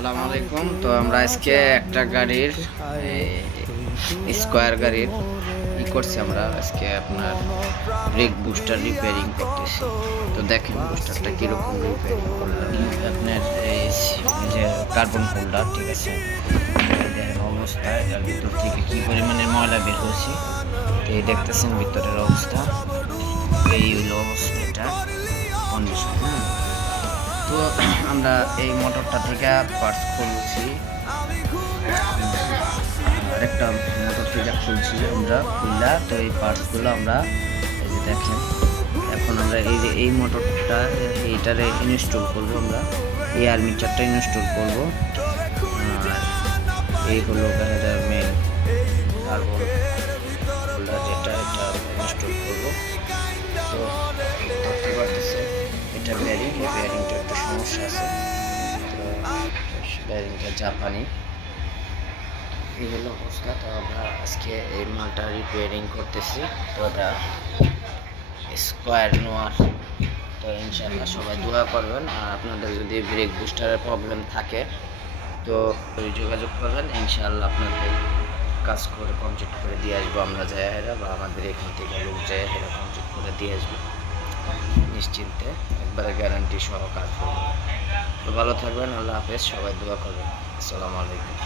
আসসালামু আলাইকুম। তো আমরা আজকে একটা গাড়ির স্কোয়ার গাড়ির করছি। আমরা আজকে আপনার ব্রেক বুস্টার রিপেয়ারিং করতেছি। তো দেখেন বুস্টারটা কিরকম রিপেয়ারিং করলাম। আপনার এই যে কার্বন হোল্ডার, ঠিক আছে, দেখেন অবস্থা, এটার ভিতর থেকে কি পরিমাণের ময়লা বের হয়েছে। তো এই দেখতেছেন ভিতরের অবস্থা, এই হলো অবস্থা, এটা কন্ডিশন। তো আমরা এই মোটরটা থেকে পার্টস খুলছি, আরেকটা মোটর থেকে খুলছি আমরা খুললা। তো এই পার্টসগুলো আমরা এই যে দেখেন, এখন আমরা এই যে এই মোটরটা এইটারে ইনস্টল করব, আমরা এই আর্মিচারটা ইনস্টল করব। আর এই হলো এটার মেন কার্বন হোল্ডার, যেটা এটা ইনস্টল করব। তো দেখতে পাচ্ছেন এটা বেয়ারিং, এই বেয়ারিংটা একটু সমস্যা আছে। তো বেয়ারিংটা জাপানি, এই হলো অবস্থা। তো আমরা আজকে এই মালটা রিপেয়ারিং করতেছি। তো এটা স্কোয়ার নোয়ার। তো ইনশাআল্লাহ সবাই দোয়া করবেন। আর আপনাদের যদি ব্রেক বুস্টারের প্রবলেম থাকে তো যোগাযোগ করবেন, ইনশাআল্লাহ আপনাদের কাজ করে কমপ্লিট করে দিয়ে আসবো আমরা, জায়গাটা বা আমাদের এখান থেকে লোক জায়গাটা কমপ্লিট করে দিয়ে আসবো নিশ্চিন্তে, একবারে গ্যারান্টি সহ কাজ করবো। তো ভালো থাকবেন, আল্লাহ হাফেজ, সবাই দোয়া করবেন। আসসালামু আলাইকুম।